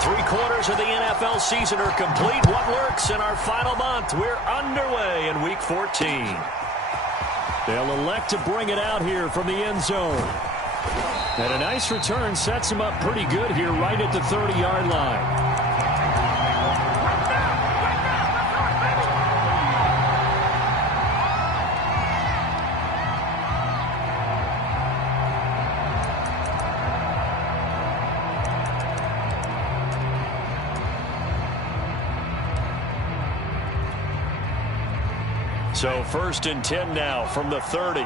3/4 of the NFL season are complete. What works in our final month? We're underway in Week 14. They'll elect to bring it out here from the end zone. And a nice return sets them up pretty good here right at the 30-yard line. So 1st and 10 now from the 30.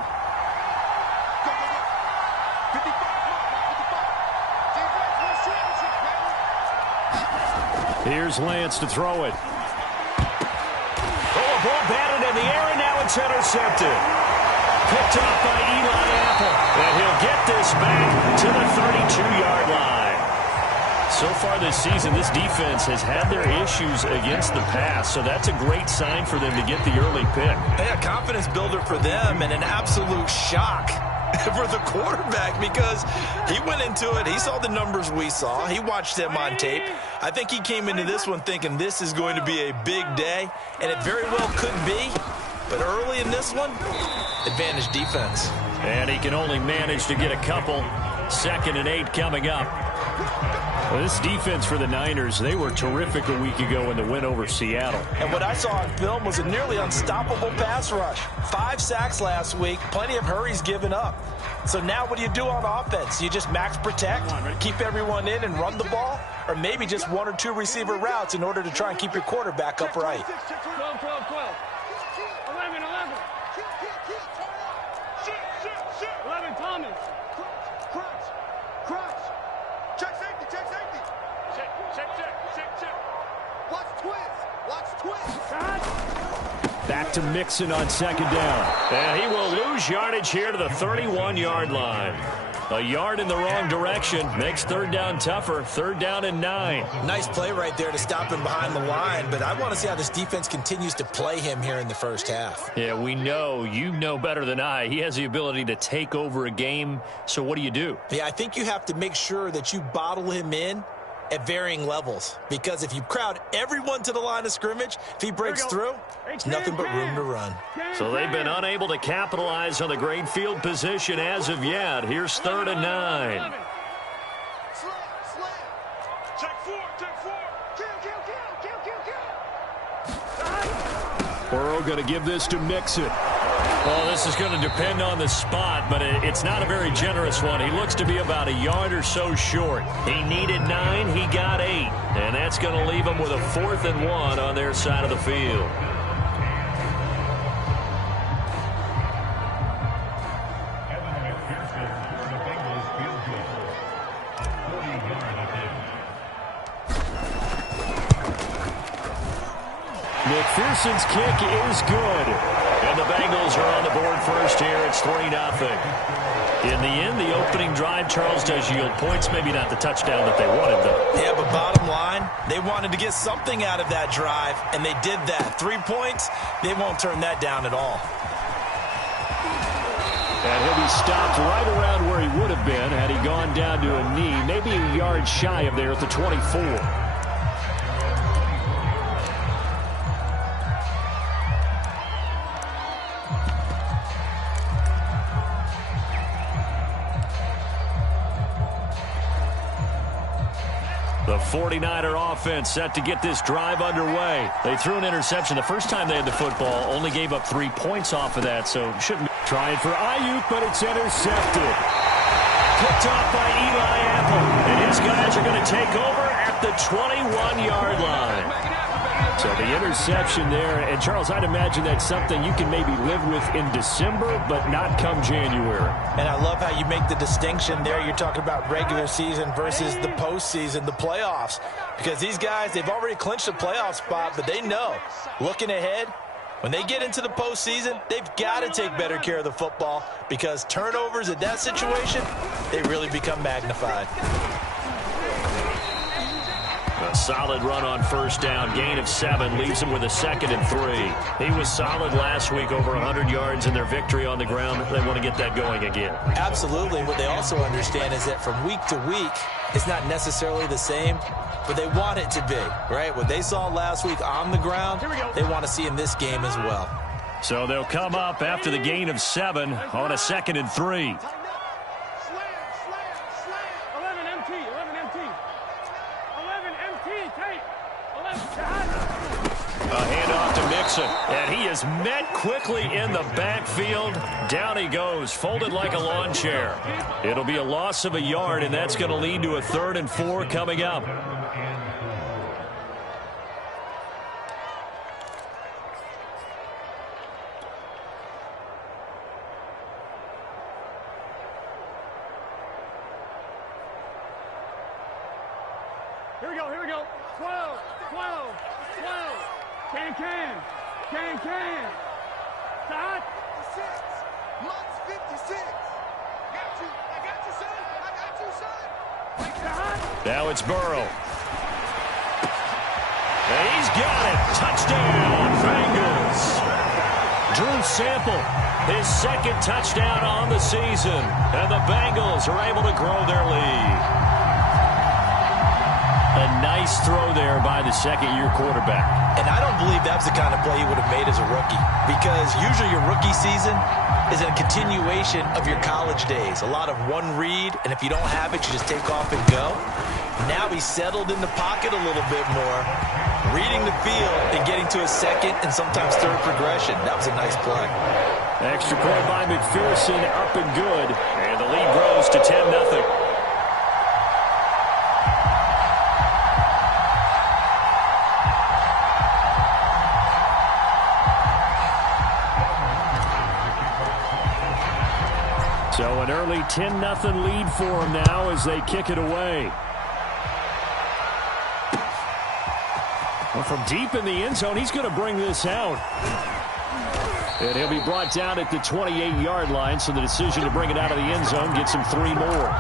Here's Lance to throw it. Oh, a ball batted in the air, and now it's intercepted. Picked off by Eli Apple. And he'll get this back to the 32-yard line. So far this season, this defense has had their issues against the pass, so that's a great sign for them to get the early pick. Yeah, confidence builder for them and an absolute shock for the quarterback because he went into it. He saw the numbers we saw. He watched them on tape. I think he came into this one thinking this is going to be a big day, and it very well could be. But early in this one, advantage defense. And he can only manage to get a couple. 2nd and 8 coming up. Well, this defense for the Niners, they were terrific a week ago in the win over Seattle. And what I saw on film was a nearly unstoppable pass rush. 5 sacks last week, plenty of hurries given up. So now what do you do on offense? You just max protect, keep everyone in and run the ball, or maybe just 1 or 2 receiver routes in order to try and keep your quarterback upright. 12, 12, 12. 11, 11. 11, Thomas. Crutch. Check safety. Check. Watch twist. Back to Mixon on 2nd down. And he will lose yardage here to the 31-yard line. A yard in the wrong direction makes 3rd down tougher. 3rd down and 9. Nice play right there to stop him behind the line, but I want to see how this defense continues to play him here in the first half. Yeah, we know. You know better than I. He has the ability to take over a game. So what do? Yeah, I think you have to make sure that you bottle him in at varying levels, because if you crowd everyone to the line of scrimmage, if he breaks through, it's nothing but room to run. So they've been unable to capitalize on the great field position as of yet. Here's 3rd and 9. Burrow going to give this to Mixon. Well, this is going to depend on the spot, but it's not a very generous one. He looks to be about a yard or so short. He needed 9, he got 8. And that's going to leave him with a 4th and 1 on their side of the field. McPherson's kick is good. And the Bengals are on the board first here. It's 3-0. In the end, the opening drive, Charles, does yield points. Maybe not the touchdown that they wanted, though. Yeah, but bottom line, they wanted to get something out of that drive, and they did that. 3 points, they won't turn that down at all. And he'll be stopped right around where he would have been had he gone down to a knee, maybe a yard shy of there at the 24. The 49er offense set to get this drive underway. They threw an interception the first time they had the football, only gave up 3 points off of that, so shouldn't be trying for Ayuk, but it's intercepted. Picked off by Eli Apple, and his guys are going to take over at the 21-yard line. So the interception there, and Charles, I'd imagine that's something you can maybe live with in December, but not come January. And I love how you make the distinction there. You're talking about regular season versus the postseason, the playoffs. Because these guys, they've already clinched a playoff spot, but they know, looking ahead, when they get into the postseason, they've got to take better care of the football because turnovers in that situation, they really become magnified. A solid run on first down. Gain of 7 leaves him with a 2nd and 3. He was solid last week, over 100 yards in their victory on the ground. They want to get that going again. Absolutely. What they also understand is that from week to week, it's not necessarily the same, but they want it to be, right? What they saw last week on the ground, they want to see in this game as well. So they'll come up after the gain of 7 on a 2nd and 3. 11 MT, 11 MT. 11 MT, tape. 11 A handoff to Mixon, and he is met quickly in the backfield. Down he goes, folded like a lawn chair. It'll be a loss of a yard, and that's going to lead to a 3rd and 4 coming up. Here we go. 12. Can. Start. 56. Months 56. I got you, son. Now it's Burrow. And he's got it. Touchdown, Bengals. Drew Sample, his 2nd touchdown on the season. And the Bengals are able to grow their lead. A nice throw there by the 2nd-year quarterback. And I don't believe that was the kind of play he would have made as a rookie, because usually your rookie season is a continuation of your college days. A lot of one read, and if you don't have it, you just take off and go. Now he's settled in the pocket a little bit more, reading the field and getting to a 2nd and sometimes 3rd progression. That was a nice play. Extra point by McPherson, up and good. And the lead grows to 10-0. So an early 10-0 lead for them now as they kick it away. Well, from deep in the end zone, he's going to bring this out. And he'll be brought down at the 28-yard line, so the decision to bring it out of the end zone gets him 3 more.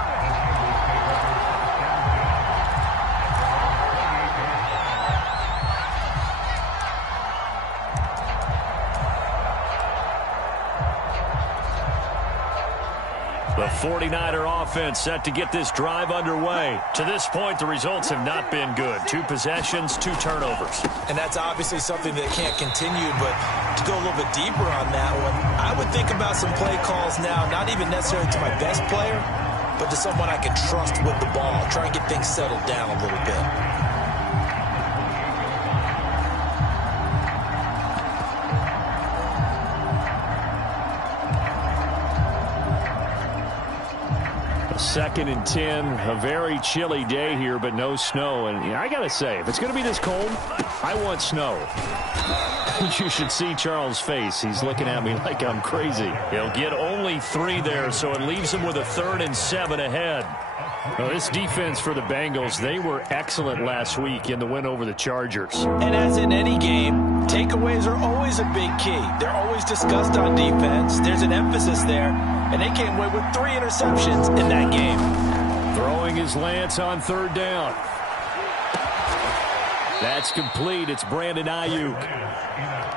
The 49er offense set to get this drive underway. To this point, the results have not been good. 2 possessions, 2 turnovers. And that's obviously something that can't continue, but to go a little bit deeper on that one, I would think about some play calls now, not even necessarily to my best player, but to someone I can trust with the ball. Try and get things settled down a little bit. Second and 10, a very chilly day here, but no snow. And I got to say, if it's going to be this cold, I want snow. You should see Charles' face. He's looking at me like I'm crazy. He'll get only 3 there, so it leaves him with a 3rd and 7 ahead. Well, this defense for the Bengals, they were excellent last week in the win over the Chargers. And as in any game, takeaways are always a big key. They're always discussed on defense. There's an emphasis there, and they came away with 3 interceptions in that game. Throwing his Lance on 3rd down. That's complete. It's Brandon Ayuk.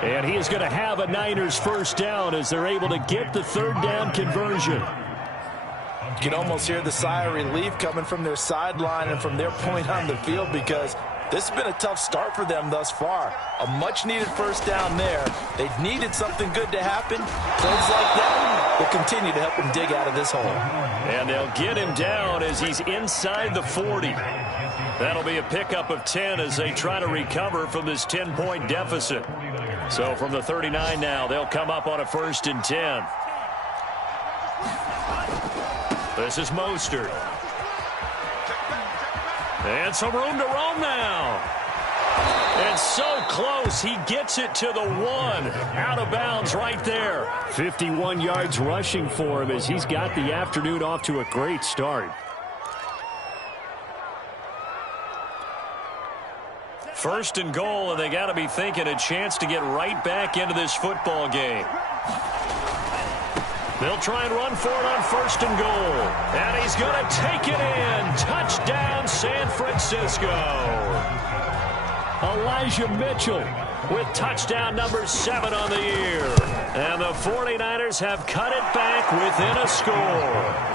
And he is going to have a Niners 1st down as they're able to get the 3rd down conversion. You can almost hear the sigh of relief coming from their sideline and from their point on the field, because this has been a tough start for them thus far. A much-needed 1st down there. They've needed something good to happen. Plays like that will continue to help them dig out of this hole. And they'll get him down as he's inside the 40. That'll be a pickup of 10 as they try to recover from this 10-point deficit. So from the 39 now, they'll come up on a 1st and 10. This is Mostert. And some room to roam now. And so close, he gets it to the 1. Out of bounds right there. 51 yards rushing for him as he's got the afternoon off to a great start. 1st and goal, and they got to be thinking a chance to get right back into this football game. They'll try and run for it on 1st and goal. And he's going to take it in. Touchdown, San Francisco. Elijah Mitchell with touchdown number 7 on the year. And the 49ers have cut it back within a score.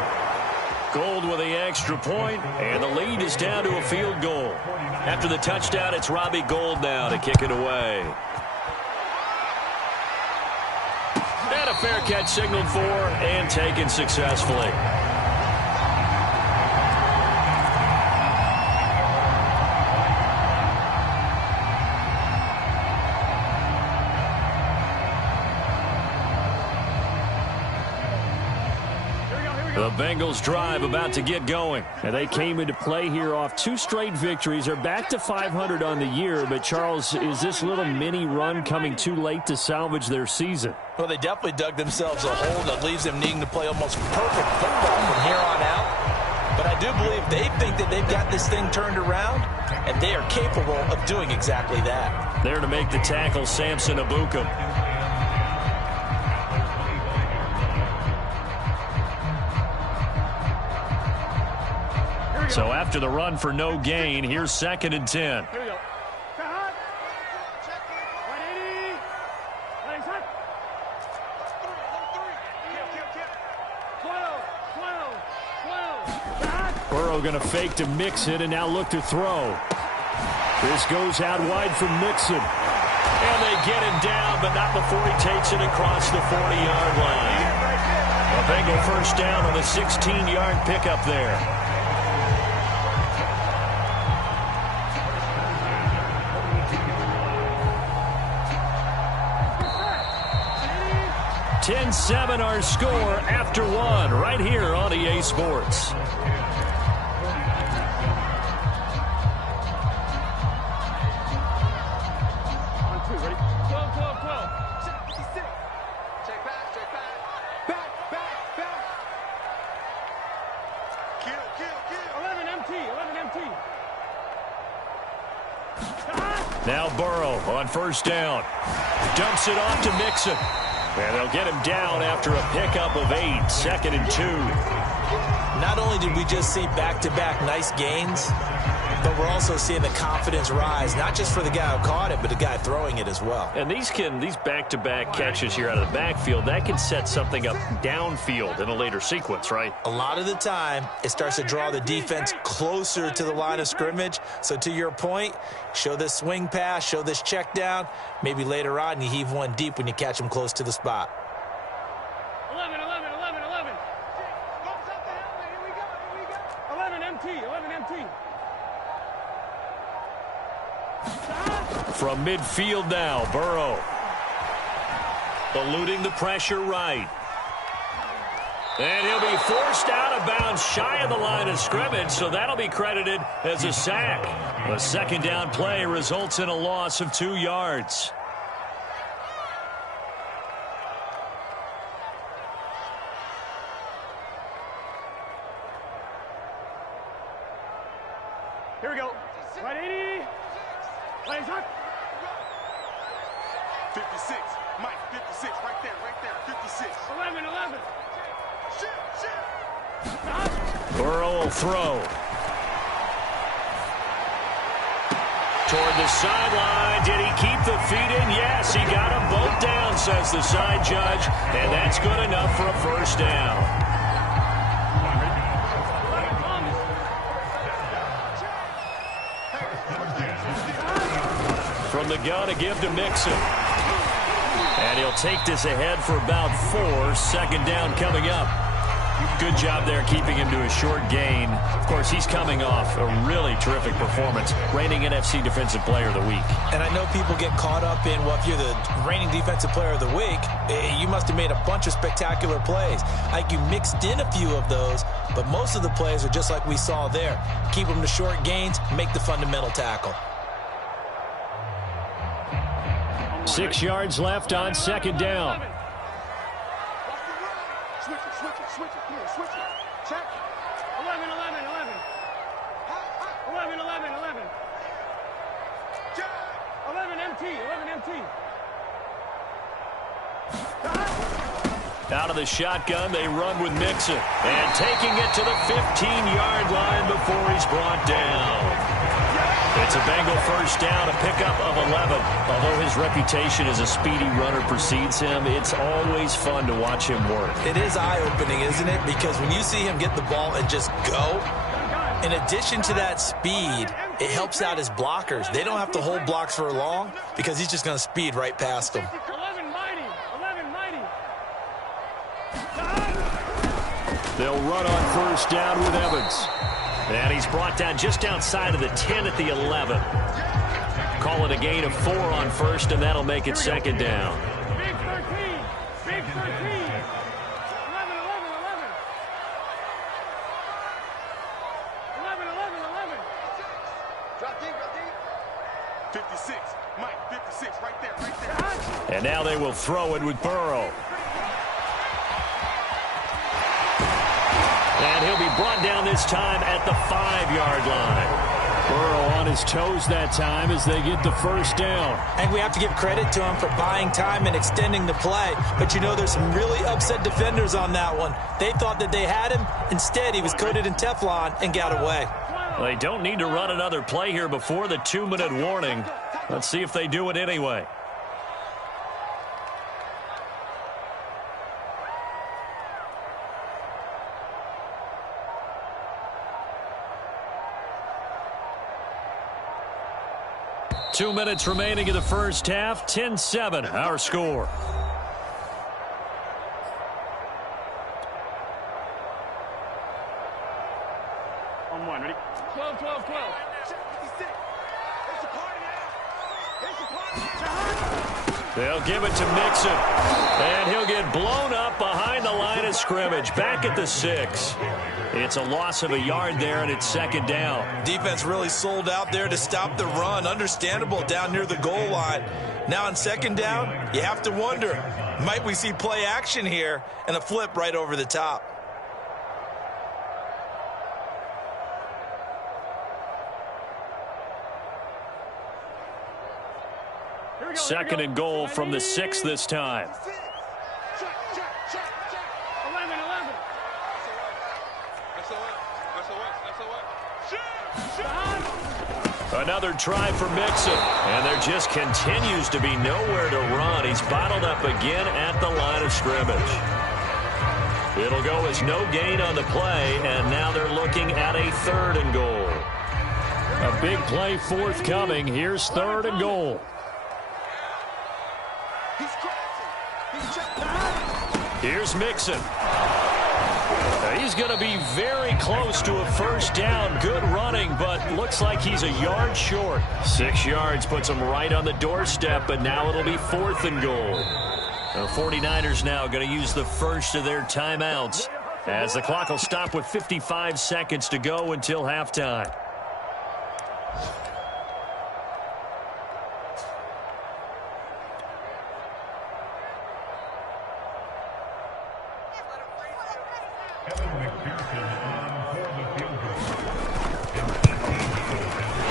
Gold with the extra point, and the lead is down to a field goal. After the touchdown, it's Robbie Gould now to kick it away. And a fair catch signaled for and taken successfully. The Bengals drive about to get going. And they came into play here off 2 straight victories. They're back to 500 on the year. But, Charles, is this little mini run coming too late to salvage their season? Well, they definitely dug themselves a hole that leaves them needing to play almost perfect football from here on out. But I do believe they think that they've got this thing turned around, and they are capable of doing exactly that. There to make the tackle, Samson Ebukam. So after the run for no gain, here's 2nd and 10. Here we go. Hot. 180. Nice hot. 12. Burrow going to fake to Mixon and now look to throw. This goes out wide from Mixon. And they get him down, but not before he takes it across the 40-yard line. A Bengal first down on the 16-yard pickup there. 10-7 our score after 1 right here on EA Sports. On 2, ready? 12, 12, 12. 66. Check back. Back. Kill. 11 MT. Now Burrow on first down. Dumps it off to Mixon. And they'll get him down after a pickup of 8, 2nd and 2. Not only did we just see back-to-back nice gains, but we're also seeing the confidence rise, not just for the guy who caught it, but the guy throwing it as well. And these back-to-back catches here out of the backfield, that can set something up downfield in a later sequence, right? A lot of the time, it starts to draw the defense closer to the line of scrimmage. So to your point, show this swing pass, show this check down. Maybe later on you heave one deep when you catch them close to the spot. 11. Goes up the helmet. Here we go. 11 MT. From midfield now, Burrow. Eluding the pressure right. And he'll be forced out of bounds shy of the line of scrimmage, so that'll be credited as a sack. A 2nd down play results in a loss of 2 yards. Here we go. 180. Plays hot. 56. Mike, 56. Right there. 56. 11. Burrow will throw. Toward the sideline. Did he keep the feet in? Yes, he got them both down, says the side judge. And that's good enough for a first down. From the gun, a give to Mixon. And he'll take this ahead for about 4. 2nd down coming up. Good job there keeping him to a short gain. Of course, he's coming off a really terrific performance. Reigning NFC Defensive Player of the Week. And I know people get caught up in, well, if you're the reigning Defensive Player of the Week, you must have made a bunch of spectacular plays. Like you mixed in a few of those, but most of the plays are just like we saw there. Keep them to short gains, make the fundamental tackle. 6 yards left on 2nd down. Switch it. Come here, switch it. Check. 11. 11 MT. Out of the shotgun, they run with Mixon. And taking it to the 15-yard line before he's brought down. The It's a Bengal first down, a pickup of 11. Although his reputation as a speedy runner precedes him, it's always fun to watch him work. It is eye-opening, isn't it? Because when you see him get the ball and just go, in addition to that speed, it helps out his blockers. They don't have to hold blocks for long because he's just going to speed right past them. 11 mighty. 11 mighty. They'll run on first down with Evans. And he's brought down just outside of the 10 at the 11. Call it a gain of 4 on first, and that'll make it second down. Big 13. Big 13. 11, 11, 11. 11, 11, 11. Drop deep, drop deep. 56. Mike, 56. Right there, right there. And now they will throw it with Burrow. And he'll be brought down this time at the 5-yard line. Burrow on his toes that time as they get the first down. And we have to give credit to him for buying time and extending the play. But you know, there's some really upset defenders on that one. They thought that they had him. Instead, he was coated in Teflon and got away. They don't need to run another play here before the 2-minute warning. Let's see if they do it anyway. Two minutes remaining in the first half. 10-7, our score. On one, ready? 12, 12, 12. They'll give it to Mixon. And he'll get blown up behind the line of scrimmage. Back at the 6. It's a loss of a yard there, and it's second down. Defense really sold out there to stop the run. Understandable down near the goal line. Now on second down, you have to wonder, might we see play action here and a flip right over the top? Second and goal from the 6 this time. 11, 11. Another try for Mixon. And there just continues to be nowhere to run. He's bottled up again at the line of scrimmage. It'll go as no gain on the play, and now they're looking at a 3rd and goal. A big play forthcoming. Here's 3rd and goal. Here's Mixon. He's going to be very close to a first down. Good running, but looks like he's a yard short. 6 yards puts him right on the doorstep, but now it'll be 4th and goal. The 49ers now going to use the first of their timeouts as the clock will stop with 55 seconds to go until halftime.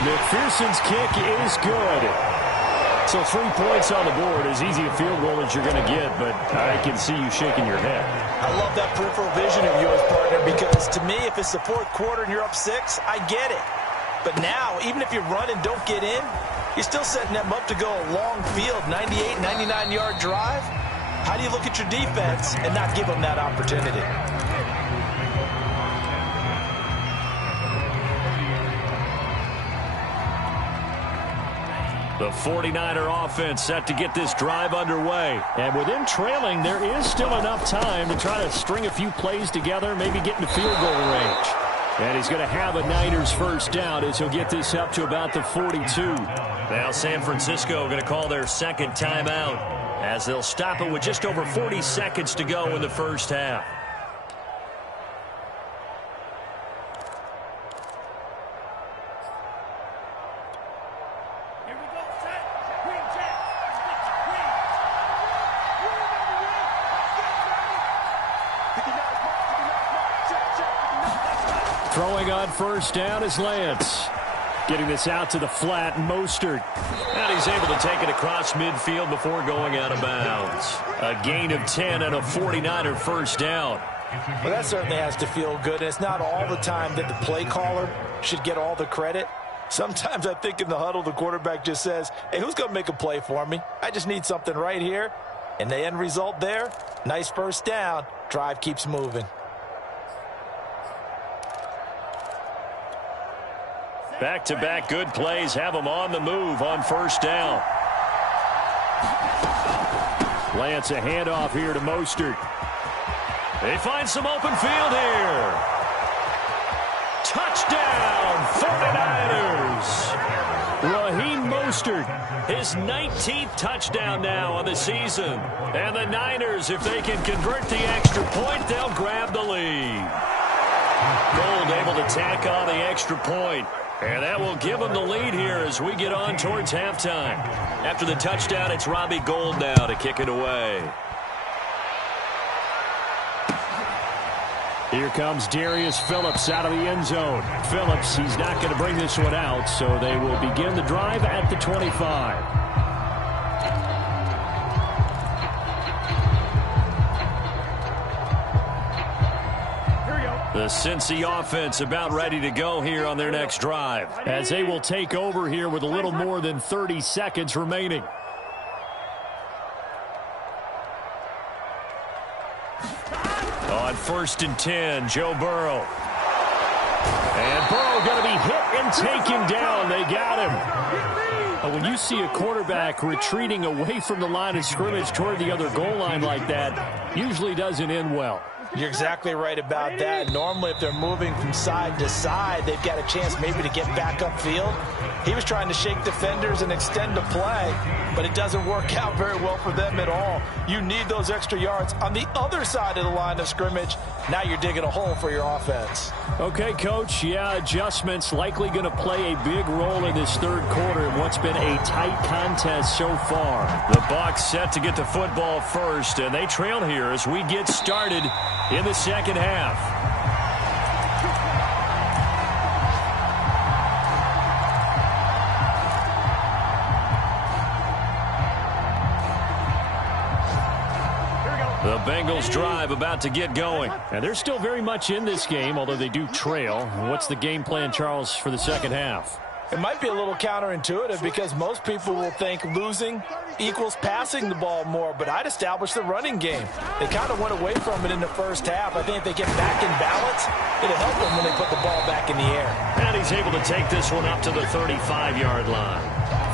McPherson's kick is good. So 3 points on the board, as easy a field goal as you're going to get, but I can see you shaking your head. I love that peripheral vision of yours, partner, because to me, if it's the 4th quarter and you're up 6, I get it. But now, even if you run and don't get in, you're still setting them up to go a long field, 98, 99-yard drive. How do you look at your defense and not give them that opportunity? The 49er offense set to get this drive underway. And with them trailing, there is still enough time to try to string a few plays together, maybe get into field goal range. And he's going to have a Niners first down as he'll get this up to about the 42. Now San Francisco going to call their second timeout as they'll stop it with just over 40 seconds to go in the first half. Throwing on first down is Lance. Getting this out to the flat, Mostert. And he's able to take it across midfield before going out of bounds. A gain of 10 and a 49er first down. Well, that certainly has to feel good. And it's not all the time that the play caller should get all the credit. Sometimes I think in the huddle, the quarterback just says, hey, who's going to make a play for me? I just need something right here. And the end result there, nice first down. Drive keeps moving. Back-to-back good plays have them on the move on first down. Lance a handoff here to Mostert. They find some open field here. Touchdown, 49ers. Raheem Mostert, his 19th touchdown now on the season. And the Niners, if they can convert the extra point, they'll grab the lead. Gold able to tack on the extra point. And that will give them the lead here as we get on towards halftime. After the touchdown, it's Robbie Gould now to kick it away. Here comes Darius Phillips out of the end zone. Phillips, he's not going to bring this one out, so they will begin the drive at the 25. The Cincy offense about ready to go here on their next drive, as they will take over here with a little more than 30 seconds remaining. On 1st and 10, Joe Burrow. And Burrow going to be hit and taken down. They got him. When you see a quarterback retreating away from the line of scrimmage toward the other goal line like that, usually doesn't end well. You're exactly right about that. Normally, if they're moving from side to side, they've got a chance maybe to get back upfield. He was trying to shake defenders and extend the play, but it doesn't work out very well for them at all. You need those extra yards on the other side of the line of scrimmage. Now you're digging a hole for your offense. Okay, Coach. Yeah, adjustments likely going to play a big role in this third quarter in what's been a tight contest so far. The Bucs set to get the football first, and they trail here as we get started in the second half. The Bengals drive about to get going. And they're still very much in this game, although they do trail. What's the game plan, Charles, for the second half? It might be a little counterintuitive because most people will think losing equals passing the ball more, but I'd establish the running game. They kind of went away from it in the first half. I think if they get back in balance, it'll help them when they put the ball back in the air. And he's able to take this one up to the 35-yard line.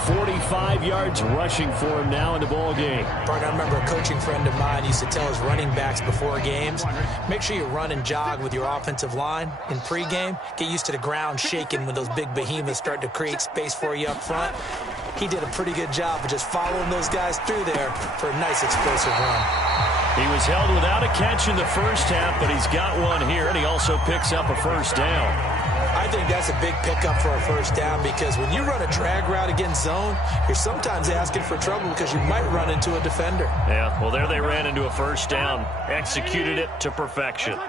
45 yards rushing for him now in the ball game. Bart, I remember a coaching friend of mine used to tell his running backs before games, make sure you run and jog with your offensive line in pregame. Get used to the ground shaking when those big behemoths start to create space for you up front. He did a pretty good job of just following those guys through there for a nice explosive run. He was held without a catch in the first half, but he's got one here, and he also picks up a first down. I think that's a big pickup for a first down because when you run a drag route against zone, you're sometimes asking for trouble because you might run into a defender. Yeah, well, there they ran into a first down, executed it to perfection. Watch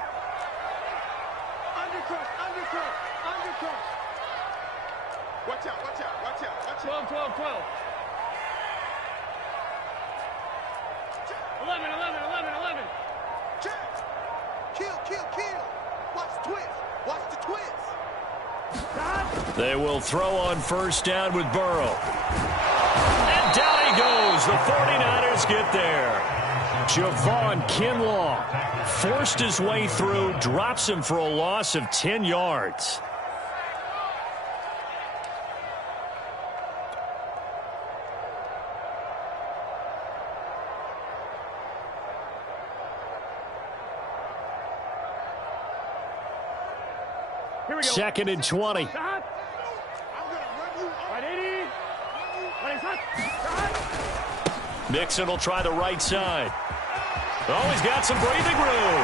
out, watch out, watch out, watch out. 12, 12. 11. Kill. Watch the twist. Watch the twist. They will throw on first down with Burrow. And down he goes. The 49ers get there. Javon Kinlaw forced his way through, drops him for a loss of 10 yards. Second and 20. Mixon will try the right side. Oh, he's got some breathing room.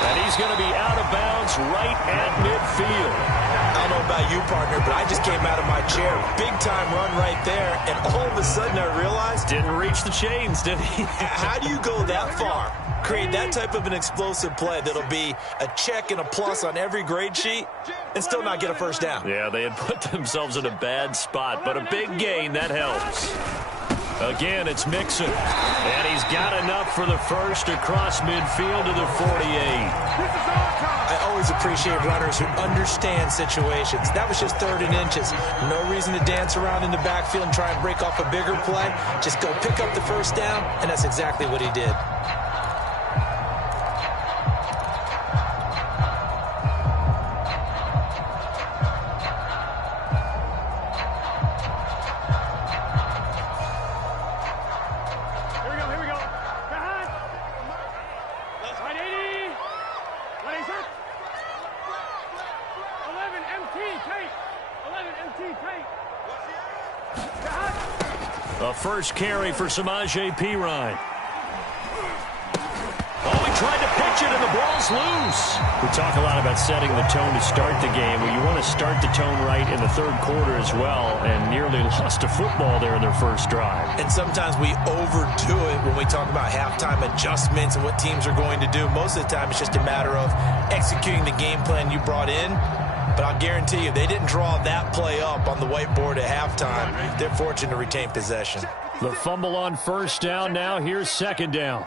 And he's going to be out of bounds right at midfield. I don't know about you, partner, but I just came out of my chair. Big-time run right there, and all of a sudden I realized... Didn't reach the chains, did he? How do you go that far? Create that type of an explosive play that'll be a check and a plus on every grade sheet and still not get a first down. Yeah, they had put themselves in a bad spot, but a big gain, that helps. Again, it's Mixon. And he's got enough for the first across midfield to the 48. I always appreciate runners who understand situations. That was just 3rd and inches. No reason to dance around in the backfield and try and break off a bigger play. Just go pick up the first down, and that's exactly what he did. A first carry for Samaje Perine. Oh, he tried to pitch it, and the ball's loose. We talk a lot about setting the tone to start the game. Well, you want to start the tone right in the 3rd quarter as well, and nearly lost a football there in their first drive. And sometimes we overdo it when we talk about halftime adjustments and what teams are going to do. Most of the time, it's just a matter of executing the game plan you brought in. But I'll guarantee you, they didn't draw that play up on the whiteboard at halftime. They're fortunate to retain possession. The fumble on first down. Now here's 2nd down.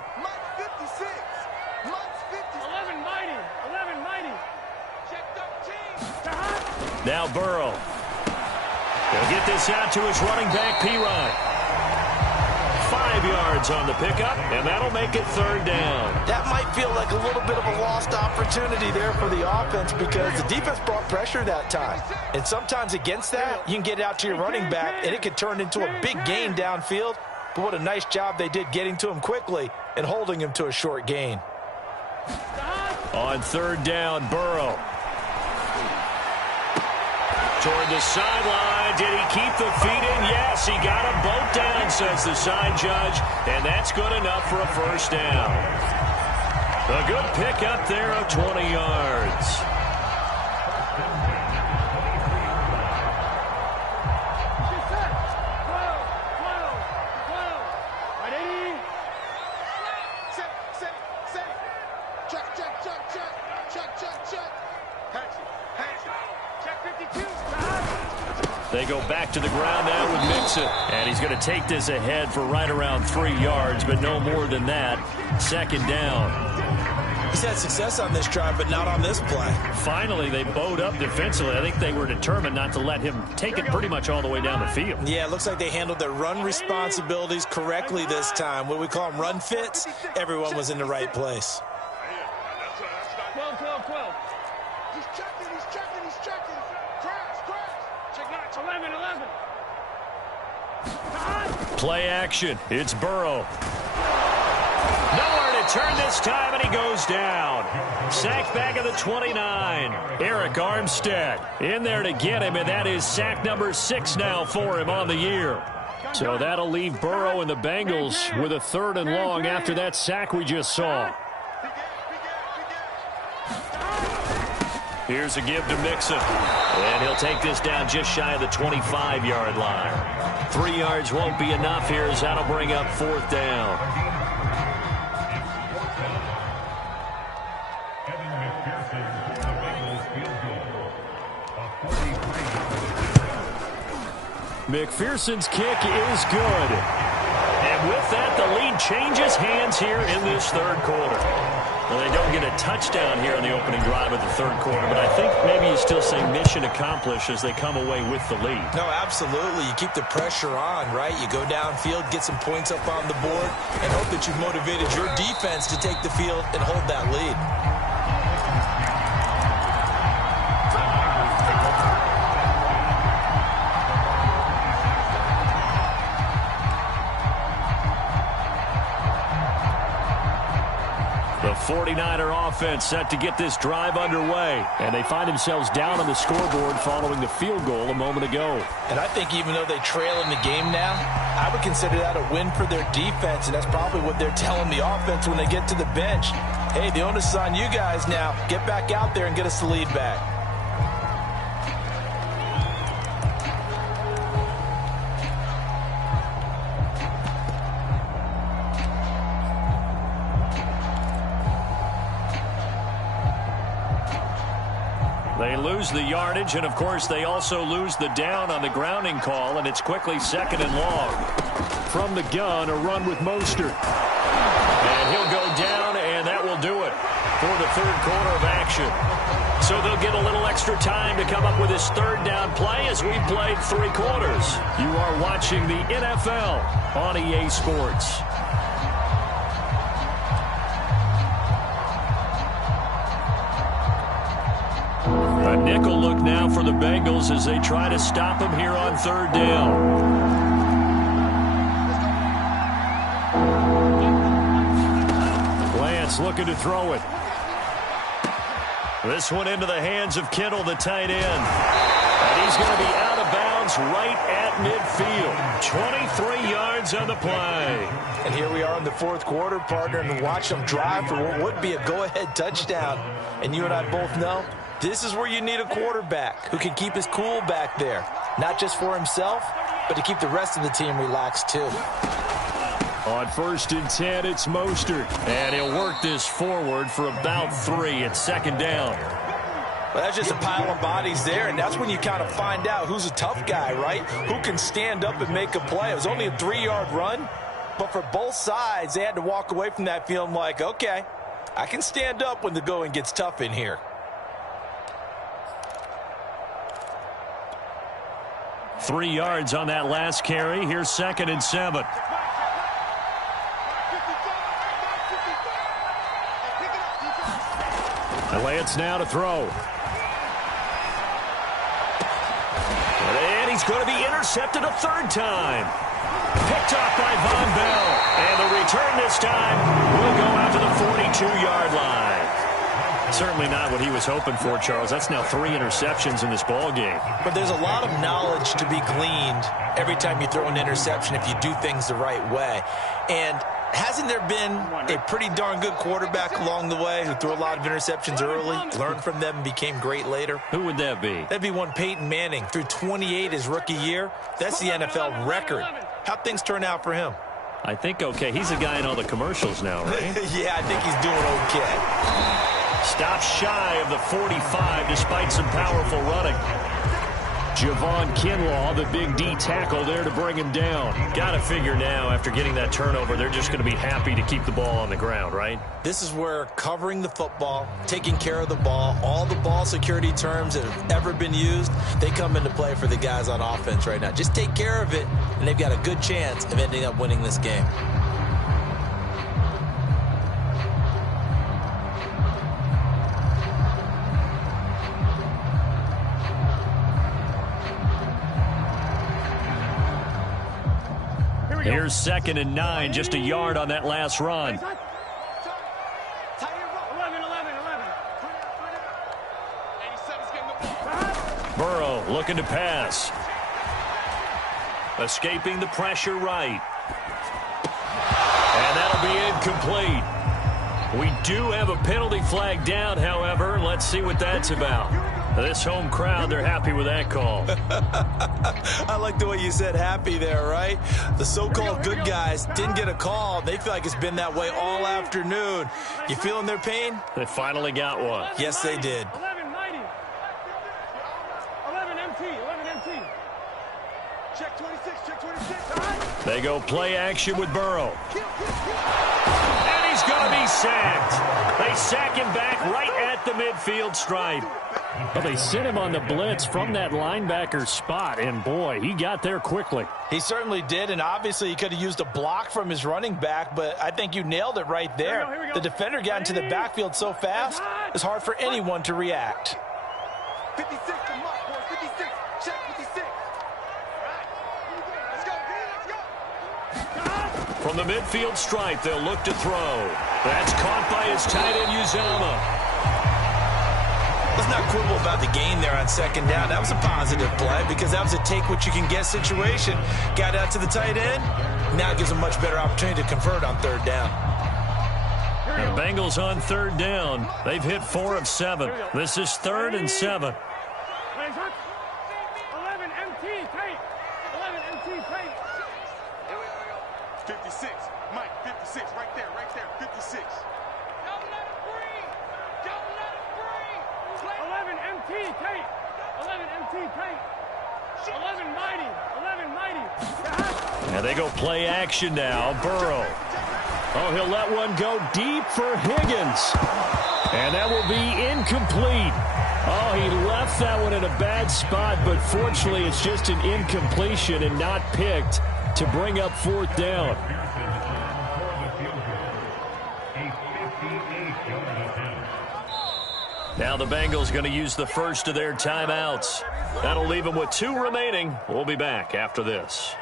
Now Burrow. He'll get this out to his running back, Perine. 5 yards on the pickup, and that'll make it 3rd down. That might feel like a little bit of a lost opportunity there for the offense because the defense brought pressure that time. And sometimes against that, you can get it out to your running back, and it could turn into a big gain downfield. But what a nice job they did getting to him quickly and holding him to a short gain. On 3rd down, Burrow. Toward the sideline. Did he keep the feet in? Yes, he got them both down, says the side judge. And that's good enough for a first down. A good pick up there of 20 yards. They go back to the ground now with Mixon. And he's going to take this ahead for right around 3 yards, but no more than that. 2nd down. He's had success on this drive, but not on this play. Finally, they bowed up defensively. I think they were determined not to let him take it pretty much all the way down the field. Yeah, it looks like they handled their run responsibilities correctly this time. What we call them run fits, everyone was in the right place. 12, 12, 12. He's checking. Crash. Check 11, 11. Play action. It's Burrow. Nowhere to turn this time, and he goes down. Sacked back at the 29. Eric Armstead in there to get him, and that is sack number 6 now for him on the year. So that'll leave Burrow and the Bengals with a 3rd and long after that sack we just saw. Here's a give to Mixon. And he'll take this down just shy of the 25-yard line. 3 yards won't be enough here as that'll bring up 4th down. McPherson's kick is good. And with that, the lead changes hands here in this 3rd quarter. Well, they don't get a touchdown here in the opening drive of the 3rd quarter, but I think maybe you still say mission accomplished as they come away with the lead. No, absolutely. You keep the pressure on, right? You go downfield, get some points up on the board, and hope that you've motivated your defense to take the field and hold that lead. The 49er offense set to get this drive underway. And they find themselves down on the scoreboard following the field goal a moment ago. And I think even though they trail in the game now, I would consider that a win for their defense. And that's probably what they're telling the offense when they get to the bench. Hey, the onus is on you guys now. Get back out there and get us the lead back. They lose the yardage, and of course they also lose the down on the grounding call, and it's quickly 2nd and long. From the gun, a run with Mostert. And he'll go down, and that will do it for the third quarter of action. So they'll get a little extra time to come up with his third down play as we played 3 quarters. You are watching the NFL on EA Sports. A nickel look now for the Bengals as they try to stop him here on third down. Looking to throw it. This one into the hands of Kittle, the tight end. And he's going to be out of bounds right at midfield. 23 yards on the play. And here we are in the fourth quarter, partner, and watch them drive for what would be a go-ahead touchdown. And you and I both know this is where you need a quarterback who can keep his cool back there. Not just for himself, but to keep the rest of the team relaxed too. On 1st and 10, it's Mostert. And he'll work this forward for about 3 at second down. Well, that's just a pile of bodies there, and that's when you kind of find out who's a tough guy, right? Who can stand up and make a play. It was only a 3-yard run, but for both sides, they had to walk away from that feeling like, okay, I can stand up when the going gets tough in here. 3 yards on that last carry. Here's 2nd and 7. Lance now to throw. And he's going to be intercepted a 3rd time. Picked off by Von Bell. And the return this time will go out to the 42-yard line. Certainly not what he was hoping for, Charles. That's now 3 interceptions in this ball game. But there's a lot of knowledge to be gleaned every time you throw an interception if you do things the right way. And hasn't there been a pretty darn good quarterback along the way who threw a lot of interceptions early, learned from them, and became great later? Who would that be? That'd be one Peyton Manning. Threw 28 his rookie year. That's the NFL record. How'd things turn out for him? I think okay. He's a guy in all the commercials now, right? Yeah, I think he's doing okay. Stops shy of the 45 despite some powerful running. Javon Kinlaw, the big D tackle there to bring him down. Got to figure now, after getting that turnover, they're just going to be happy to keep the ball on the ground, right? This is where covering the football, taking care of the ball, all the ball security terms that have ever been used, they come into play for the guys on offense right now. Just take care of it, and they've got a good chance of ending up winning this game. Here's 2nd and 9, just a yard on that last run. 11. Burrow looking to pass. Escaping the pressure right. And that'll be incomplete. We do have a penalty flag down, however. Let's see what that's about. This home crowd, they're happy with that call. I like the way you said happy there, right? The so-called good guys didn't get a call. They feel like it's been that way all afternoon. You feeling their pain? They finally got one. Yes, they did. 11-90. 11 MT. Check 26, check 26. They go play action with Burrow. And he's going to be sacked. They sack him back right at the midfield stripe. But they sent him on the blitz from that linebacker spot, and boy, he got there quickly. He certainly did, and obviously he could have used a block from his running back, but I think you nailed it right there. Here we go. The defender got into the backfield so fast, it's hard for anyone to react. 56 to Mark, boys. 56. Check 56. Let's go. From the midfield stripe, they'll look to throw. That's caught by his tight end, Uzomah. Let's not quibble about the gain there on 2nd down. That was a positive play because that was a take-what-you-can-get situation. Got out to the tight end. Now it gives a much better opportunity to convert on 3rd down. The Bengals on 3rd down. They've hit 4 of 7. This is 3rd and 7. 11 MT tight. 11 MT tight. 56. Mike, 56. Right there. 56. 11 MT tight. 11 MT tight. And they go play action now. Burrow. Oh, he'll let one go deep for Higgins. And that will be incomplete. Oh, he left that one in a bad spot, but fortunately it's just an incompletion and not picked to bring up fourth down. Now the Bengals going to use the first of their timeouts. That'll leave them with 2 remaining. We'll be back after this.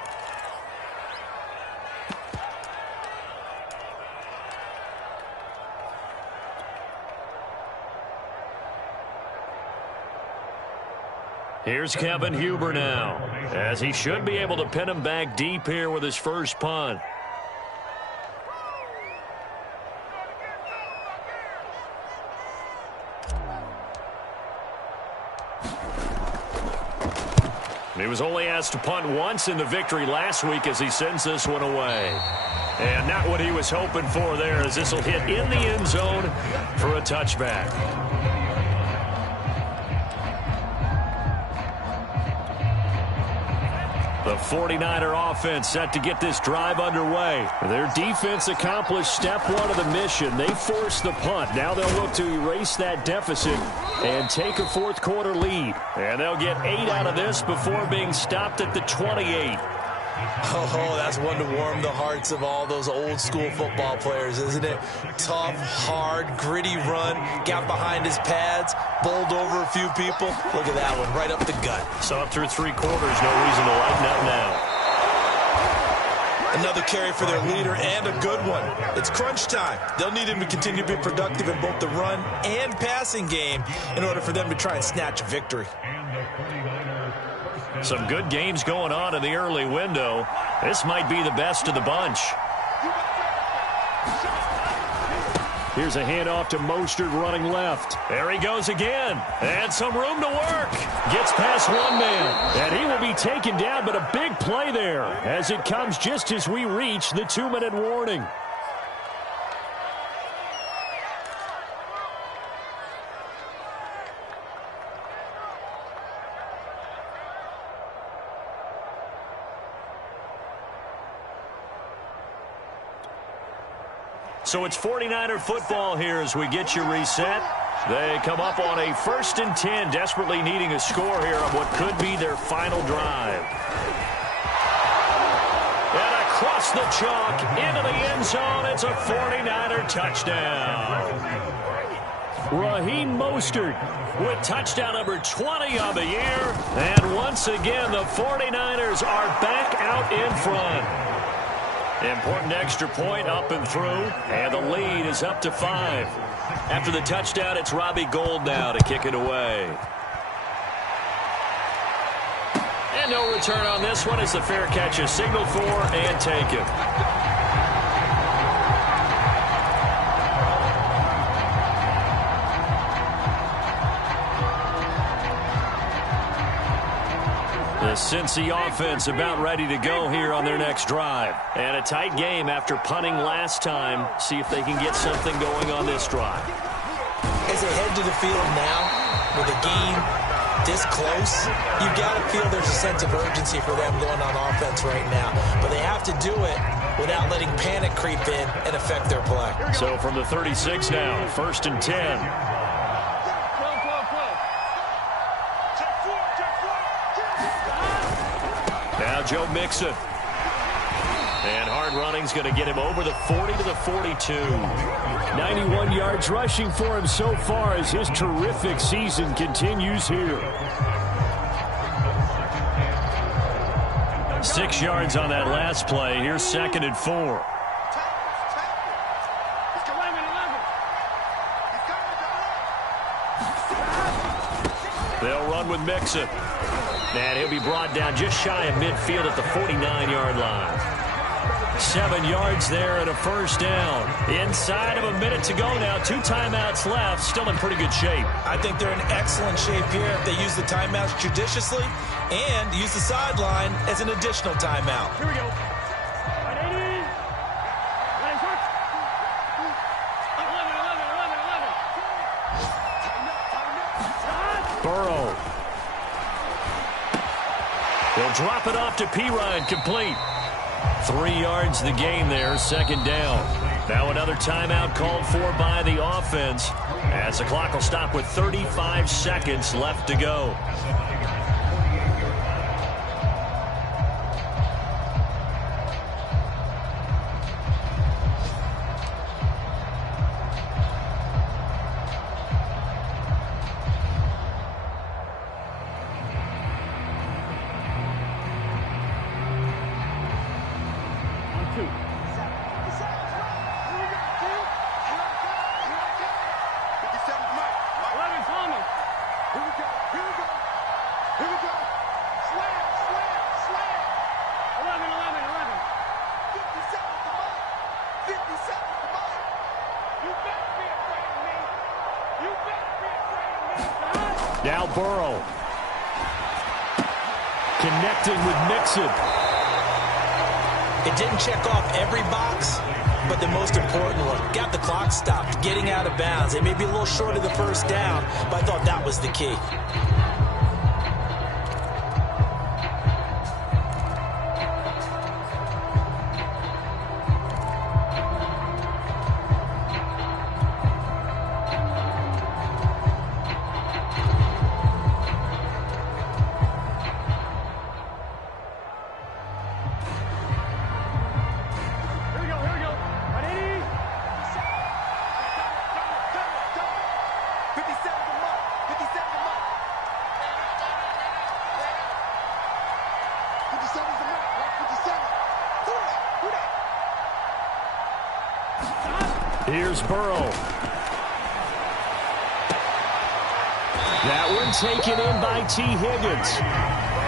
Here's Kevin Huber now, as he should be able to pin him back deep here with his first punt. He was only asked to punt once in the victory last week as he sends this one away. And not what he was hoping for there, as this will hit in the end zone for a touchback. The 49er offense set to get this drive underway. Their defense accomplished step 1 of the mission. They forced the punt. Now they'll look to erase that deficit and take a fourth quarter lead. And they'll get 8 out of this before being stopped at the 28. Oh, that's one to warm the hearts of all those old school football players, isn't it? Tough, hard, gritty run, got behind his pads, bowled over a few people. Look at that one, right up the gut. So up through 3 quarters, no reason to lighten up now. Another carry for their leader and a good one. It's crunch time. They'll need him to continue to be productive in both the run and passing game in order for them to try and snatch a victory. Some good games going on in the early window. This might be the best of the bunch. Here's a handoff to Mostert running left. There he goes again. And some room to work. Gets past one man. And he will be taken down, but a big play there as it comes just as we reach the 2-minute warning. So it's 49er football here as we get you reset. They come up on a 1st and 10, desperately needing a score here on what could be their final drive. And across the chalk, into the end zone, it's a 49er touchdown. Raheem Mostert with touchdown number 20 on the year. And once again, the 49ers are back out in front. Important extra point up and through, and the lead is up to 5. After the touchdown, it's Robbie Gould now to kick it away. And no return on this one as the fair catch is signaled for and taken. The Cincy offense about ready to go here on their next drive. And a tight game after punting last time. See if they can get something going on this drive. As they head to the field now, with the game this close, you've got to feel there's a sense of urgency for them going on offense right now. But they have to do it without letting panic creep in and affect their play. So from the 36 now, 1st and 10. Now Joe Mixon. And hard running's going to get him over the 40 to the 42. 91 yards rushing for him so far as his terrific season continues here. 6 yards on that last play. Here's 2nd and 4. They'll run with Mixon. And he'll be brought down just shy of midfield at the 49-yard line. 7 yards there and a 1st down. Inside of a minute to go now. 2 timeouts left. Still in pretty good shape. I think they're in excellent shape here if they use the timeouts judiciously and use the sideline as an additional timeout. Here we go. Burrow. He'll drop it off to Pirine, complete. 3 yards the gain there, second down. Now another timeout called for by the offense, as the clock will stop with 35 seconds left to go. Now Burrow. Connecting with Mixon. It didn't check off every box, but the most important one. Got the clock stopped, getting out of bounds. It may be a little short of the first down, but I thought that was the key. Here's Burrow. That one taken in by T. Higgins.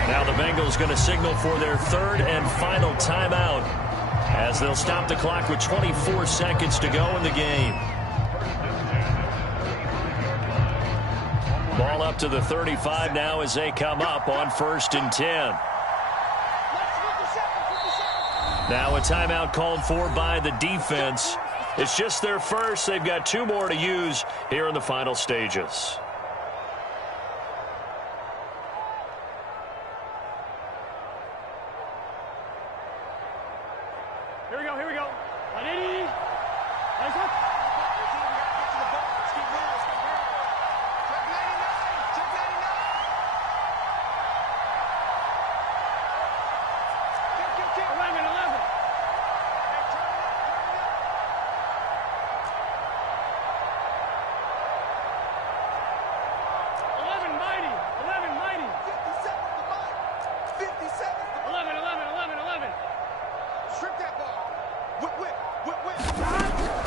Now the Bengals going to signal for their third and final timeout, as they'll stop the clock with 24 seconds to go in the game. Ball up to the 35 now as they come up on 1st and 10. Now a timeout called for by the defense. It's just their first. They've got 2 more to use here in the final stages. Here we go, here we go. 180. Nice up.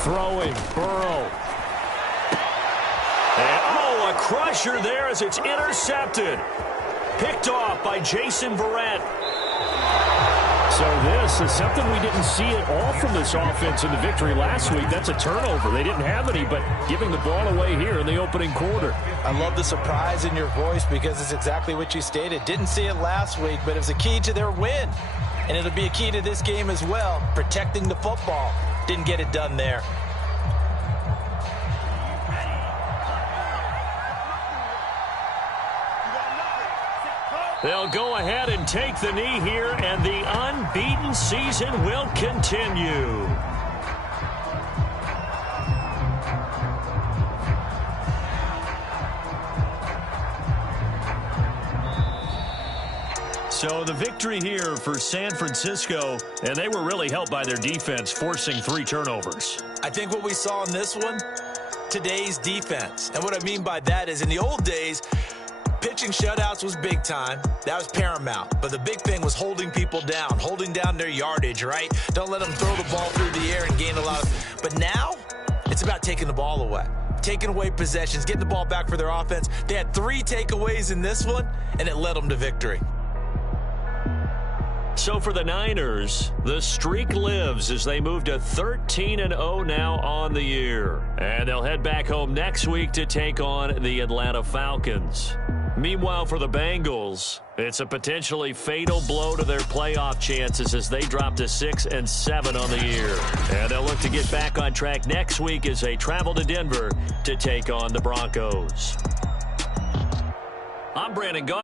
Throwing, Burrow. And, oh, a crusher there as it's intercepted. Picked off by Jason Verrett. So this is something we didn't see at all from this offense in the victory last week. That's a turnover. They didn't have any, but giving the ball away here in the opening quarter. I love the surprise in your voice because it's exactly what you stated. Didn't see it last week, but it was a key to their win. And it'll be a key to this game as well, protecting the football. Didn't get it done there. They'll go ahead and take the knee here, and the unbeaten season will continue. So the victory here for San Francisco, and they were really helped by their defense, forcing 3 turnovers. I think what we saw in this one, today's defense. And what I mean by that is in the old days, pitching shutouts was big time. That was paramount. But the big thing was holding people down, holding down their yardage, right? Don't let them throw the ball through the air and gain a lot of... But now, it's about taking the ball away. Taking away possessions, getting the ball back for their offense. They had 3 takeaways in this one, and it led them to victory. So for the Niners, the streak lives as they move to 13-0 now on the year. And they'll head back home next week to take on the Atlanta Falcons. Meanwhile, for the Bengals, it's a potentially fatal blow to their playoff chances as they drop to 6-7 on the year. And they'll look to get back on track next week as they travel to Denver to take on the Broncos. I'm Brandon Gaudin.